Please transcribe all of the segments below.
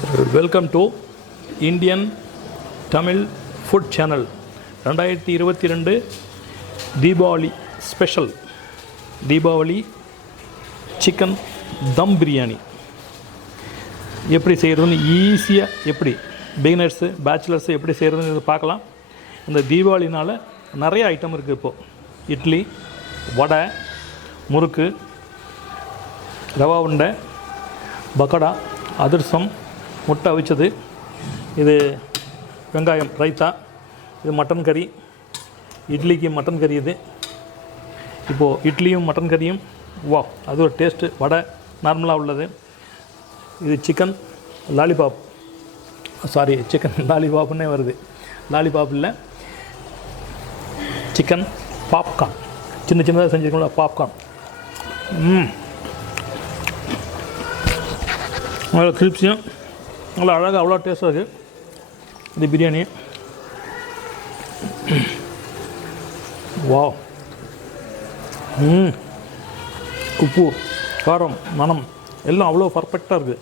Welcome to Indian Tamil food channel. 2022 Deepavali special Deepavali chicken dum biryani எப்படி செய்கிறதுன்னு ஈஸியாக, எப்படி பிகினர்ஸு பேச்சுலர்ஸு எப்படி செய்கிறதுன்னு இது பார்க்கலாம். இந்த தீபாவளினால் நிறைய ஐட்டம் இருக்குது. இப்போது இட்லி, வடை, முறுக்கு, ரவா உண்டை, பக்கோடா, அதிரசம், முட்டை அவிச்சது, இது வெங்காயம் ரைத்தா, இது மட்டன் கறி, இட்லிக்கு மட்டன் கறி. இது இப்போது இட்லியும் மட்டன் கறியும், வா அது ஒரு டேஸ்ட்டு. வடை நார்மலாக உள்ளது. இது சிக்கன் லாலிபாப், சாரி சிக்கன் லாலிபாப்னே வருது, லாலிபாப் இல்லை, சிக்கன் பாப்கார்ன். சின்ன சின்னதாக செஞ்சுருக்கோம்ல பாப்கார்ன். அவ்வளோ கிரிப்ஸியும் அவ்வளோ அழகாக, அவ்வளோ டேஸ்ட்டாக இருக்குது. இது பிரியாணி. வா, உப்பு, காரம், மணம் எல்லாம் அவ்வளோ பர்ஃபெக்டாக இருக்குது.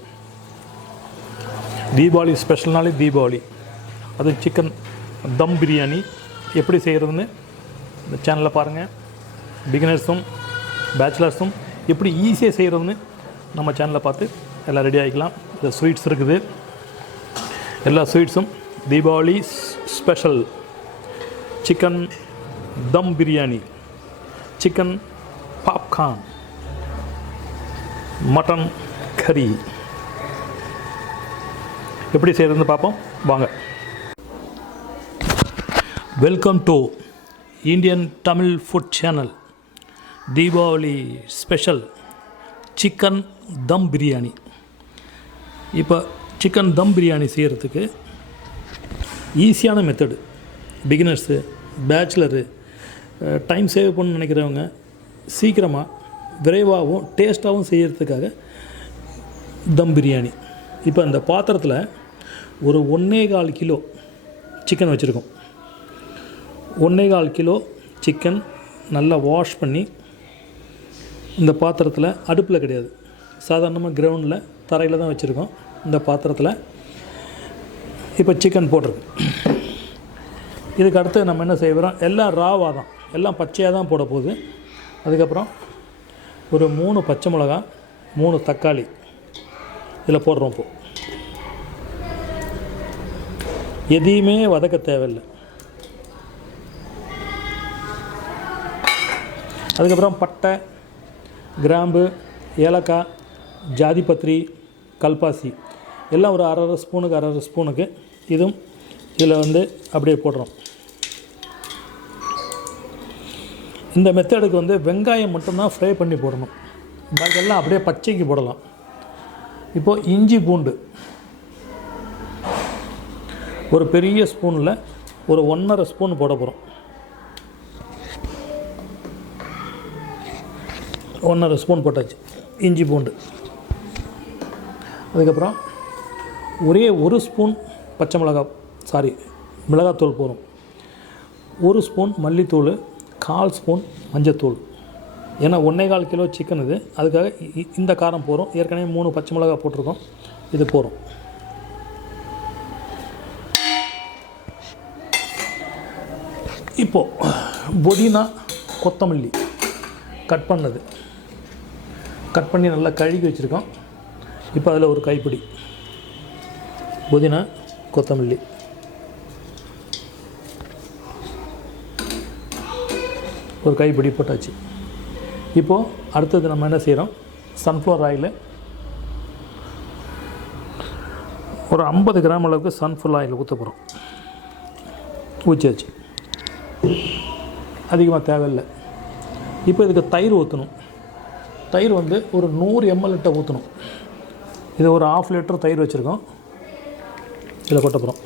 தீபாவளி ஸ்பெஷல்னாலே தீபாவளி. அது சிக்கன் தம் பிரியாணி எப்படி செய்கிறதுன்னு இந்த சேனலில் பாருங்கள். பிகினர்ஸும் பேச்சுலர்ஸும் எப்படி ஈஸியாக செய்கிறதுன்னு நம்ம சேனலில் பார்த்து எல்லாம் ரெடி ஆகிக்கலாம். இந்த ஸ்வீட்ஸ் இருக்குது, எல்லா ஸ்வீட்ஸும் Deepavali special. Chicken dum biryani, chicken popcorn, mutton கறி எப்படி செய்கிறதுன்னு பார்ப்போம் வாங்க. Welcome to Indian Tamil food channel. Deepavali special chicken dum biryani. இப்போ சிக்கன் தம் பிரியாணி செய்கிறதுக்கு ஈஸியான method. Beginners, bachelor, time save பண்ண நினைக்கிறவங்க சீக்கிரமாக விரைவாகவும் டேஸ்ட்டாகவும் செய்கிறதுக்காக தம் பிரியாணி. இப்போ அந்த பாத்திரத்தில் ஒரு 1.25 கிலோ சிக்கன் வச்சுருக்கோம். 1.25 கிலோ சிக்கன் நல்லா வாஷ் பண்ணி இந்த பாத்திரத்தில், அடுப்பில் கிடையாது, சாதாரணமாக கிரவுண்டில் தரையில் தான் வச்சுருக்கோம். இந்த பாத்திரத்தில் இப்போ சிக்கன் போட்டிருக்கு. இதுக்கு அடுத்து நம்ம என்ன செய்கிறோம், எல்லாம் ராவாக தான், எல்லாம் பச்சையாக தான் போட போகுது. அதுக்கப்புறம் ஒரு 3 பச்சை மிளகா, 3 தக்காளி இதில் போடுறோம். இப்போது எதையுமே வதக்க தேவையில்லை. அதுக்கப்புறம் பட்டை, கிராம்பு, ஏலக்காய், ஜாதிபத்திரி, கல்பாசி எல்லாம் ஒரு அரை ஸ்பூனுக்கு இதுவும் இதில் வந்து அப்படியே போடுறோம். இந்த மெத்தடுக்கு வந்து வெங்காயம் மட்டும்தான் ஃப்ரை பண்ணி போடணும், பாக்கெல்லாம் அப்படியே பச்சைக்கு போடலாம். இப்போது இஞ்சி பூண்டு ஒரு பெரிய ஸ்பூனில் ஒரு 1.5 ஸ்பூன் போட போகிறோம். 1.5 ஸ்பூன் போட்டாச்சு இஞ்சி பூண்டு. அதுக்கப்புறம் ஒரே 1 ஸ்பூன் பச்சை மிளகாத்தூள் போடும், 1 ஸ்பூன் மல்லித்தூள், 1/4 ஸ்பூன் மஞ்சத்தூள். ஏன்னா 1.25 கிலோ சிக்கன் இது, அதுக்காக இந்த காரம் போகிறோம். ஏற்கனவே 3 பச்சை மிளகா போட்டிருக்கோம், இது போகிறோம். இப்போது புதினா, கொத்தமல்லி கட் பண்ணி நல்லா கழுகி வச்சுருக்கோம். இப்போ அதில் ஒரு கைப்பிடி புதினா, கொத்தமல்லி, ஒரு கைப்பிடி போட்டாச்சு. இப்போது அடுத்தது நம்ம என்ன செய்கிறோம், சன்ஃப்ளவர் ஆயில் ஒரு 50 கிராம் அளவுக்கு சன்ஃப்ளவர் ஆயில் ஊற்ற போகிறோம். ஊற்றியாச்சு, அதிகமாக தேவையில்லை. இப்போ இதுக்கு தயிர் ஊற்றணும். தயிர் வந்து ஒரு 100 ml ஊற்றணும். இது ஒரு 1/2 லிட்டர் தயிர் வச்சுருக்கோம், இதில் கொட்ட போகிறோம்.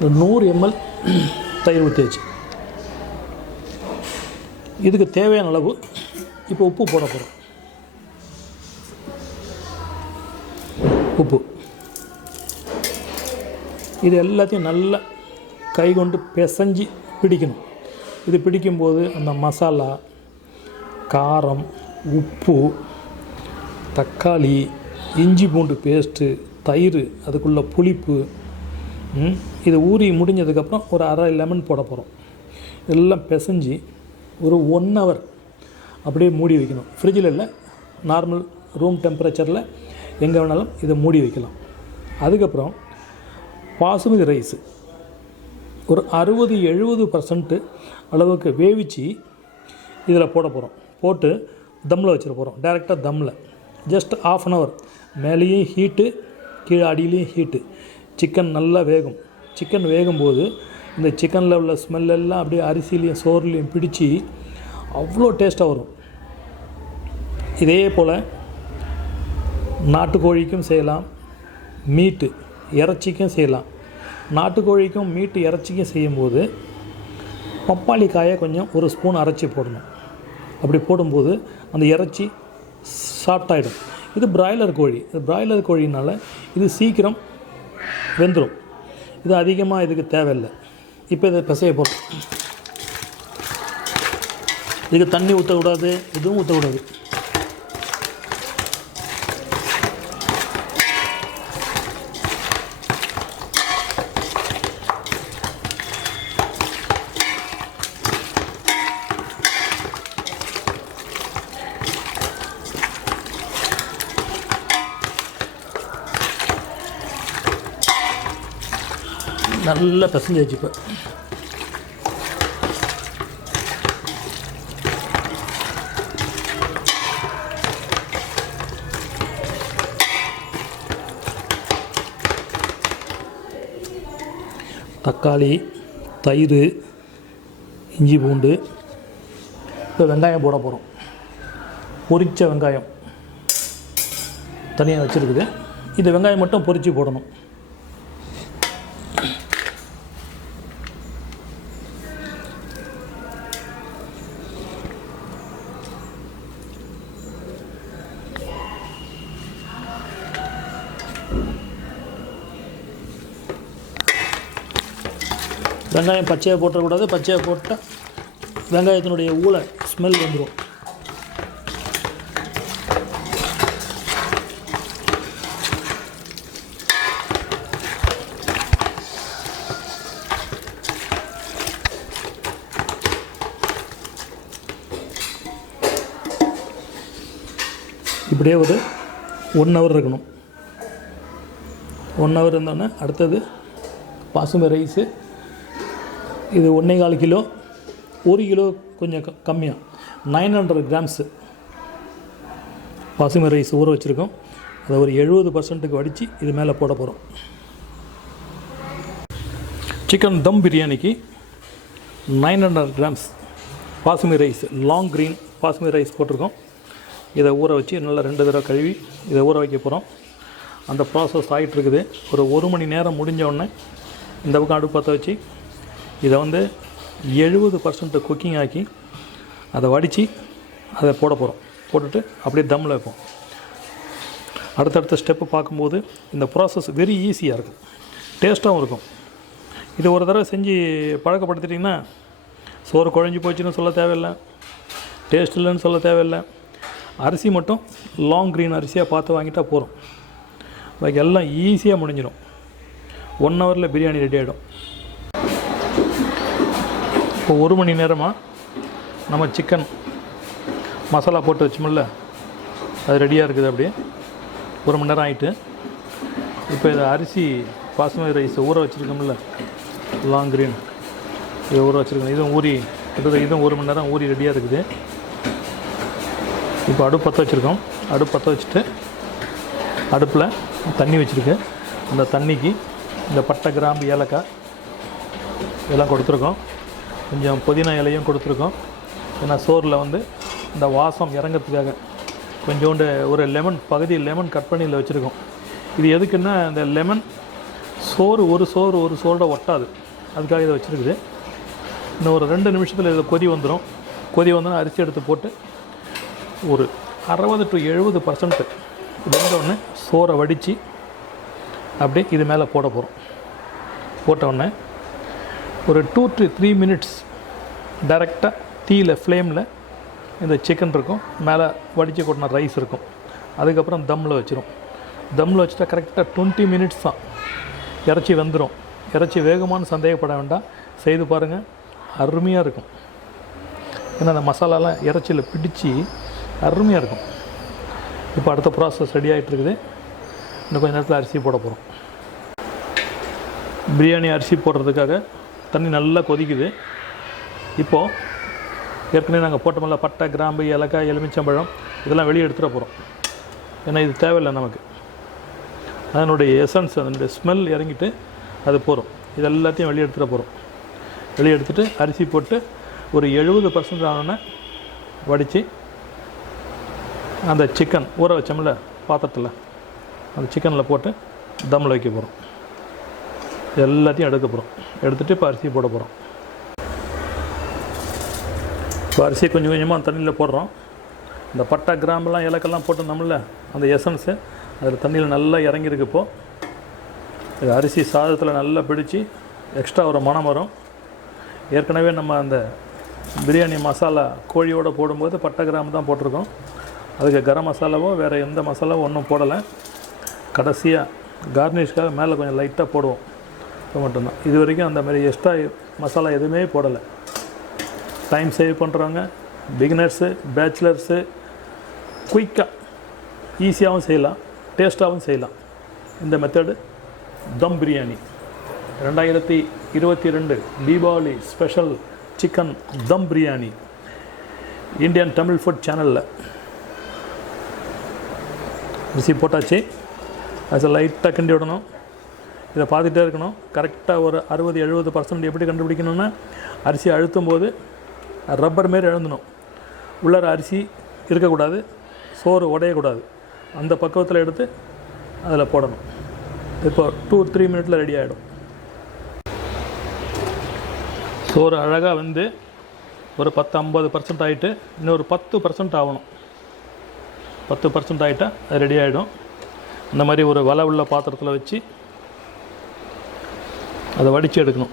ஒரு 100 ml தயிர் ஊற்றியாச்சு. இதுக்கு தேவையான அளவு இப்போ உப்பு போட போகிறோம். உப்பு இது எல்லாத்தையும் நல்லா கை கொண்டு பிசைஞ்சு பிடிக்கணும். இது பிடிக்கும்போது அந்த மசாலா, காரம், உப்பு, தக்காளி, இஞ்சி பூண்டு பேஸ்ட்டு, தயிர், அதுக்குள்ள புளிப்பு, இது ஊறி முடிஞ்சதுக்கப்புறம் ஒரு அரை லெமன் போட போகிறோம். எல்லாம் பிசைஞ்சு ஒரு 1 ஹவர் அப்படியே மூடி வைக்கணும். ஃப்ரிட்ஜில் இல்லை, நார்மல் ரூம் டெம்பரேச்சரில் எங்கே வேணாலும் இதை மூடி வைக்கலாம். அதுக்கப்புறம் பாசுமதி ரைஸு ஒரு 60-70% அளவுக்கு வேவிச்சு இதில் போட போகிறோம். போட்டு தம்மில் வச்சிட போகிறோம். டைரெக்டாக தம்மில் ஜஸ்ட் 1/2 hour. மேலேயும் ஹீட்டு, கீழே அடியிலையும் ஹீட்டு. சிக்கன் நல்லா வேகும். சிக்கன் வேகும்போது இந்த சிக்கனில் உள்ள ஸ்மெல்லெல்லாம் அப்படியே அரிசிலையும் சோறுலையும் பிடிச்சி அவ்வளோ டேஸ்ட்டாக வரும். இதே போல் நாட்டுக்கோழிக்கும் செய்யலாம், மீட்டு இறைச்சிக்கும் செய்யலாம். நாட்டுக்கோழிக்கும் மீட்டு இறைச்சிக்கும் செய்யும்போது பப்பாளி காயை கொஞ்சம் 1 ஸ்பூன் அரைச்சி போடணும். அப்படி போடும்போது அந்த இறைச்சி சாஃப்டாகிடும். இது பிராய்லர் கோழி. இது பிராய்லர் கோழினால் இது சீக்கிரம் வெந்துடும். இது அதிகமாக இதுக்கு தேவையில்லை. இப்போ இதை பிசைய போகிறோம். இதுக்கு தண்ணி ஊற்றக்கூடாது, எதுவும் ஊற்றக்கூடாது. நல்லா பிசைஞ்சு வச்சுப்பேன். தக்காளி, தயிர், இஞ்சி பூண்டு, இப்போ வெங்காயம் போட போகிறோம். பொரித்த வெங்காயம் தனியாக வச்சுருக்குது. இது வெங்காயம் மட்டும் பொரித்து போடணும். வெங்காயம் பச்சையாக போட்டக்கூடாது. பச்சையாக போட்டால் வெங்காயத்தினுடைய ஊளை ஸ்மெல் வந்துடும். இப்படியே ஒரு 1 hour இருக்கணும். 1 hour இருந்தோன்னே அடுத்தது பாசுமதி ரைஸு. இது 1.25 கிலோ, 1 கிலோ கொஞ்சம் கம்மியாக 900 grams பாசுமதி ரைஸ் ஊற வச்சுருக்கோம். அதை ஒரு 70%க்கு வடித்து இது மேலே போட போகிறோம். சிக்கன் தம் பிரியாணிக்கு 900 grams basmati rice, long green basmati rice போட்டிருக்கோம். இதை ஊற வச்சு நல்லா 2 தடவை கழுவி இதை ஊற வைக்க போகிறோம். அந்த ப்ராசஸ் ஆகிட்டுருக்குது. ஒரு 1 மணி நேரம் முடிஞ்ச உடனே இந்த பக்கம் அடுப்பு பற்ற வச்சு இதை 70% குக்கிங் ஆக்கி அதை வடித்து அதை போட போகிறோம். போட்டுட்டு அப்படியே தம்மில் வைப்போம். அடுத்தடுத்த ஸ்டெப்பு பார்க்கும்போது இந்த ப்ராசஸ் வெரி ஈஸியாக இருக்கும், டேஸ்ட்டாகவும் இருக்கும். இது ஒரு தடவை செஞ்சு பழக்கப்படுத்திட்டிங்கன்னா சோறு குழஞ்சி போச்சுன்னு சொல்ல தேவையில்லை, டேஸ்ட் இல்லைன்னு சொல்ல தேவையில்லை. அரிசி மட்டும் லாங் க்ரீன் அரிசியாக பார்த்து வாங்கிட்டால் போகிறோம். பாக்கி எல்லாம் ஈஸியாக முடிஞ்சிடும். 1 hourல பிரியாணி ரெடி ஆகிடும். இப்போ 1 மணி நேரமாக நம்ம சிக்கன் மசாலா போட்டு வச்சோம்ல, அது ரெடியாக இருக்குது. அப்படியே 1 மணி நேரம் ஆகிட்டு இப்போ இதை அரிசி பாசுமதி ரைஸ் ஊற வச்சுருக்கோம்ல, லாங் க்ரீன் இதை ஊற வச்சுருக்கோம். இதுவும் ஊறி இதுவும் 1 மணி நேரம் ஊறி ரெடியாக இருக்குது. இப்போ அடுப்பு பற்ற வச்சுருக்கோம். அடுப்பு பற்ற வச்சுட்டு அடுப்பில் தண்ணி வச்சுருக்கு. அந்த தண்ணிக்கு இந்த பட்டை, கிராம்பு, ஏலக்காய் இதெல்லாம் கொடுத்துருக்கோம். கொஞ்சம் புதினா இலையும் கொடுத்துருக்கோம். ஏன்னா சோறில் இந்த வாசம் இறங்கிறதுக்காக கொஞ்சோண்டு ஒரு பகுதி லெமன் கட் பண்ணி இதில் வச்சுருக்கோம். இது எதுக்குன்னா இந்த லெமன் ஒரு சோரோட ஒட்டாது, அதுக்காக இதை வச்சுருக்குது. இன்னும் ஒரு 2 நிமிஷத்தில் இதில் கொதி வந்துடும். கொதி வந்தோன்னா அரிசி எடுத்து போட்டு ஒரு 60-70% வெந்தோடனே சோறை வடித்து அப்படியே இது மேலே போட போகிறோம். போட்டவுடனே ஒரு 2 to 3 minutes டைரெக்டாக தீயில் ஃப்ளேமில் இந்த சிக்கன் இருக்கும், மேலே வடித்து கொட்டின ரைஸ் இருக்கும். அதுக்கப்புறம் தம்மில் வச்சிரும். தம்மில் வச்சுட்டா கரெக்டாக 20 மினிட்ஸ் தான் இறைச்சி வெந்துடும். இறைச்சி வேகமானு சந்தேகப்பட வேண்டாம், செய்து பாருங்கள், அருமையாக இருக்கும். ஏன்னா அந்த மசாலாலாம் இறைச்சியில் பிடிச்சி அருமையாக இருக்கும். இப்போ அடுத்த ப்ராசஸ் ரெடி ஆகிட்டுருக்குது. இன்னும் கொஞ்சம் நேரத்தில் அரிசி போட போகிறோம். பிரியாணி அரிசி போடுறதுக்காக தண்ணி நல்லா கொதிக்குது. இப்போது ஏற்கனவே நாங்கள் போட்டோமில்ல பட்டை, கிராம்பு, ஏலக்காய், எலுமிச்சம்பழம் இதெல்லாம் வெளியே எடுத்துகிட போகிறோம். ஏன்னா இது தேவையில்லை நமக்கு. அதனுடைய எசன்ஸ், அதனுடைய ஸ்மெல் இறங்கிட்டு அது போகிறோம். இது எல்லாத்தையும் வெளியே எடுத்துகிட போகிறோம். வெளியே எடுத்துகிட்டு அரிசி போட்டு ஒரு 70% ஆனோன்னே வடித்து அந்த சிக்கன் ஊற வச்சோம்ல பாத்திரத்தில், அந்த சிக்கனில் போட்டு தம்மில் வைக்க போகிறோம். எல்லாத்தையும் எடுக்க போகிறோம். எடுத்துகிட்டு இப்போ அரிசி போட போகிறோம். இப்போ அரிசி கொஞ்சம் கொஞ்சமாக தண்ணியில் போடுறோம். இந்த பட்டை, கிராம்பெலாம், ஏலக்கெல்லாம் போட்டு நம்மள அந்த எசன்ஸு அதில் தண்ணியில் நல்லா இறங்கியிருக்கு. இப்போது அரிசி சாதத்தில் நல்லா பிடிச்சி எக்ஸ்ட்ரா ஒரு மணம் வரும். ஏற்கனவே நம்ம அந்த பிரியாணி மசாலா கோழியோடு போடும்போது பட்டை, கிராம்பு தான் போட்டிருக்கோம். அதுக்கு கரம் மசாலாவோ வேறு எந்த மசாலாவோ ஒன்றும் போடலை. கடைசியாக கார்னிஷ்காக மேலே கொஞ்சம் லைட்டாக போடுவோம். இப்போ மட்டும்தான். இது வரைக்கும் அந்த மாதிரி எக்ஸ்ட்ரா மசாலா எதுவுமே போடலை. டைம் சேவ் பண்ணுறவங்க, பிகினர்ஸு, பேச்சுலர்ஸு குயிக்காக ஈஸியாகவும் செய்யலாம், டேஸ்ட்டாகவும் செய்யலாம். இந்த மெத்தடு தம் biryani 2022 Deepavali special chicken dum biryani Indian Tamil food சேனலில் அரிசி போட்டாச்சு. அது லைட்டாக கிண்டி விடணும். இதை பார்த்துட்டே இருக்கணும். கரெக்டாக ஒரு 60-70% எப்படி கண்டுபிடிக்கணும்னா, அரிசி அழுத்தும் போது ரப்பர் மாரி எழுந்தணும். உள்ளார அரிசி இருக்கக்கூடாது, சோறு உடையக்கூடாது. அந்த பக்குவத்தில் எடுத்து அதில் போடணும். இப்போ 2-3 மினிட்டில் ரெடி ஆகிடும். சோறு அழகாக வந்து ஒரு 10-50% ஆகிட்டு இன்னொரு 10% ஆகணும். 10% ஆகிட்டால் அது ரெடி ஆகிடும். இந்த மாதிரி ஒரு வலை உள்ள பாத்திரத்தில் வச்சு அதை வடித்து எடுக்கணும்.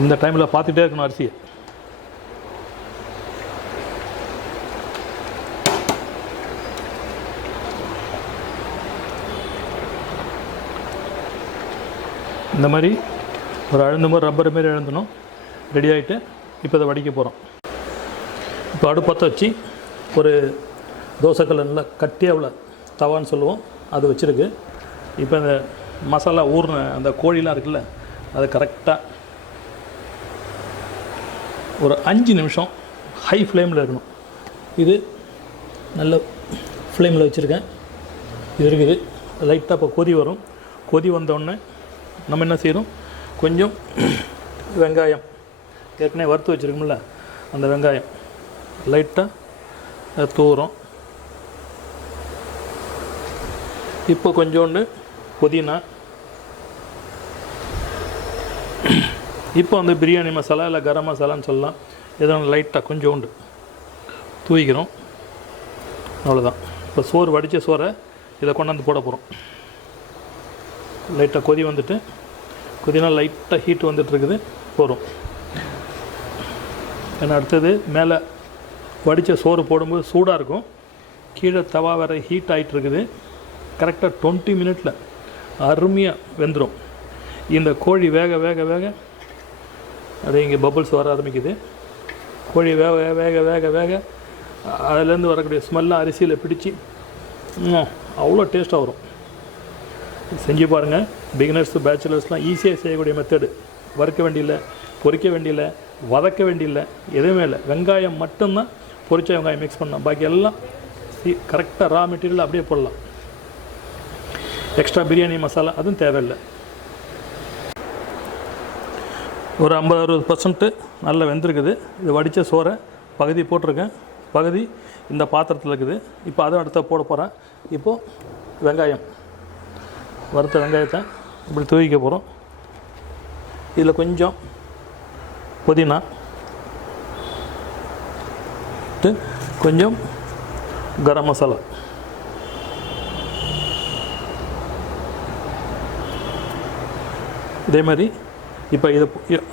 இந்த டைமில் பார்த்துட்டே இருக்கணும் அரிசியை. இந்த மாதிரி ஒரு அழுந்தும் போது ரப்பர் மாரி எழுந்தணும். ரெடி ஆகிட்டு இப்போ இதை வடிக்க போகிறோம். இப்போ அடுப்பத்தை வச்சு ஒரு தோசைக்கல் நல்லா கட்டியாக உள்ள தவான்னு சொல்லுவோம், அது வச்சுருக்கு. இப்போ இந்த மசாலா ஊறின அந்த கோழிலாம் இருக்குல்ல, அது கரெக்டாக ஒரு 5 நிமிஷம் ஹை ஃப்ளேமில் இருக்கணும். இது நல்ல ஃப்ளேமில் வச்சுருக்கேன். இது இருக்குது. லைட்டாக இப்போ கொதி வரும். கொதி வந்தோடனே நம்ம என்ன செய்யணும், கொஞ்சம் வெங்காயம் ஏற்கனவே வறுத்து வச்சுருக்கோம்ல, அந்த வெங்காயம் லைட்டாக தூரம். இப்போ கொஞ்சோண்டு புதினா. இப்போ வந்து பிரியாணி மசாலா இல்லை கரம் மசாலான்னு சொல்லலாம், எதனால் லைட்டாக கொஞ்சோண்டு தூவிக்கிறோம். அவ்வளோதான். இப்போ சோறு வடித்த சோறை இதை கொண்டாந்து போட போகிறோம். லைட்டாக கொதி வந்துட்டு, கொதினா லைட்டாக ஹீட் வந்துட்டுருக்குது, போகிறோம். ஏன்னா அடுத்தது மேலே வடித்த சோறு போடும்போது சூடாக இருக்கும், கீழே தவா வேறு ஹீட் ஆகிட்டுருக்குது. கரெக்டாக 20 மினிட்டில் அருமையாக வெந்துடும். இந்த கோழி வேக வேக வேக அது இங்கே பபுள்ஸ் வர ஆரம்பிக்குது. கோழி வேக வேக வேக வேக அதுலேருந்து வரக்கூடிய ஸ்மெல்லாம் அரிசியில் பிடிச்சி அவ்வளோ டேஸ்ட்டாக வரும். செஞ்சு பாருங்கள். பிகினர்ஸு, பேச்சுலர்ஸ்லாம் ஈஸியாக செய்யக்கூடிய மெத்தடு. வறுக்க வேண்டியில்லை, பொரிக்க வேண்டியில்லை, வதக்க வேண்டியில்லை, எதுவுமே இல்லை. வெங்காயம் மட்டும்தான் பொரிச்ச வெங்காயம் மிக்ஸ் பண்ணலாம். பாக்கி எல்லாம் கரெக்டாக ரா மெட்டீரியல் அப்படியே போடலாம். எக்ஸ்ட்ரா பிரியாணி மசாலா அதுவும் தேவையில்லை. ஒரு 50-60% நல்லா வெந்திருக்குது. இது வடித்த சோறை பகுதி போட்டிருக்கேன், பகுதி இந்த பாத்திரத்தில் இருக்குது. இப்போ அதுவும் அடுத்த போட போகிறேன். இப்போது வெங்காயம், வறுத்த வெங்காயத்தை இப்படி தூவிக்க போகிறோம். இதில் கொஞ்சம் புதினா, கொஞ்சம் கரம் மசாலா, இதே மாதிரி இப்போ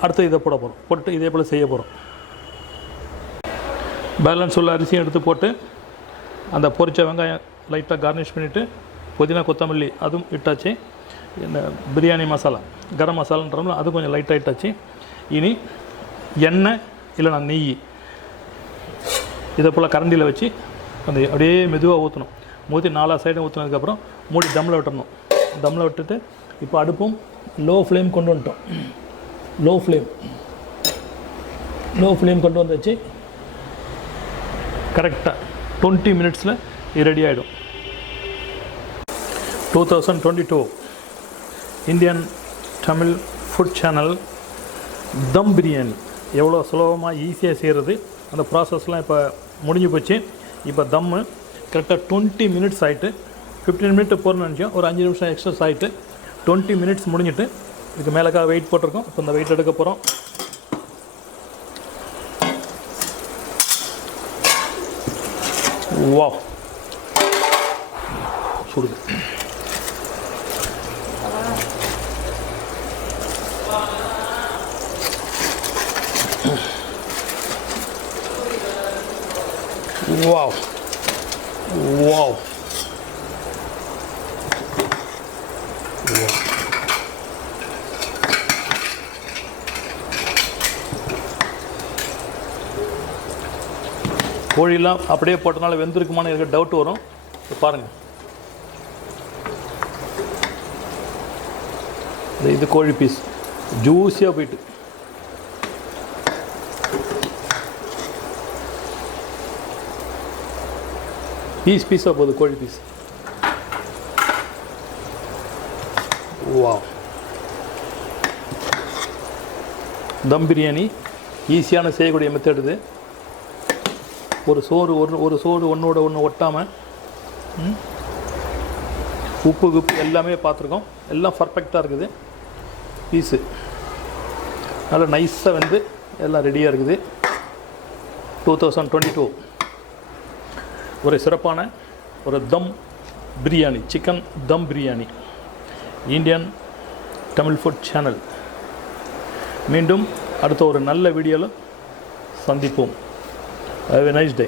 அடுத்து இதை போட போகிறோம். போட்டு இதே போல் செய்ய போகிறோம். பேலன்ஸ் உள்ள அரிசியும் எடுத்து போட்டு அந்த பொரிச்ச வெங்காயம் லைட்டாக கார்னிஷ் பண்ணிவிட்டு புதினா கொத்தமல்லி அதுவும் இட்டாச்சு. இந்த பிரியாணி மசாலா கரம் மசாலான்றோம்ல அது கொஞ்சம் லைட்டாக இட்டாச்சு. இனி எண்ணெய் இல்லைனா நெய் இதை போல் கரண்டியில் வச்சு அந்த அப்படியே மெதுவாக ஊற்றணும். ஊற்றி 4 சைடும் ஊற்றினதுக்கப்புறம் மூடி தம்மில் விட்டுறணும். தம்மில் விட்டுட்டு இப்போ அடுப்பும் லோ ஃப்ளேம் கொண்டு வந்துட்டோம். லோ ஃப்ளேம் கொண்டு வந்துச்சு. கரெக்டாக 20 மினிட்ஸில் இது ரெடி ஆகிடும். 2022 இந்தியன் தமிழ் ஃபுட் சேனல் தம் பிரியாணி எவ்வளோ சுலபமாக ஈஸியாக செய்கிறது அந்த ப்ராசஸ்லாம் இப்போ முடிஞ்சு போச்சு. இப்போ தம்மு கரெக்டாக 20 மினிட்ஸ் ஆகிட்டு 15 மினிட் போகிறோன்னு நினச்சோம். ஒரு 5 நிமிஷம் எக்ஸ்ட்ரா ஆகிட்டு 20 மினிட்ஸ் முடிஞ்சிட்டு இதுக்கு மேலேக்காக வெயிட் போட்டிருக்கோம். இப்போ இந்த வெயிட் எடுக்க போகிறோம். வாவ் சுடுது. வாவ் வாவ் கோழிலாம் அப்படியே போட்டனால வெந்திருக்குமான்னு எனக்கு டவுட் வரும். பாருங்கள், இது கோழி பீஸ் ஜூஸியாக போயிட்டு பீஸாக போகுது கோழி பீஸ். வாவ் தம் பிரியாணி ஈஸியான செய்யக்கூடிய மெத்தட் இது. ஒரு சோறு ஒன்றோட ஒன்று ஒட்டாமல் உப்பு எல்லாமே பார்த்துருக்கோம். எல்லாம் பர்ஃபெக்டாக இருக்குது. பீஸு நல்லா நைஸாக வந்து எல்லாம் ரெடியாக இருக்குது. 2022 ஒரு சிறப்பான ஒரு dum biryani, chicken dum biryani, Indian Tamil food channel. மீண்டும் அடுத்த ஒரு நல்ல வீடியோவில் சந்திப்போம். Have a nice day.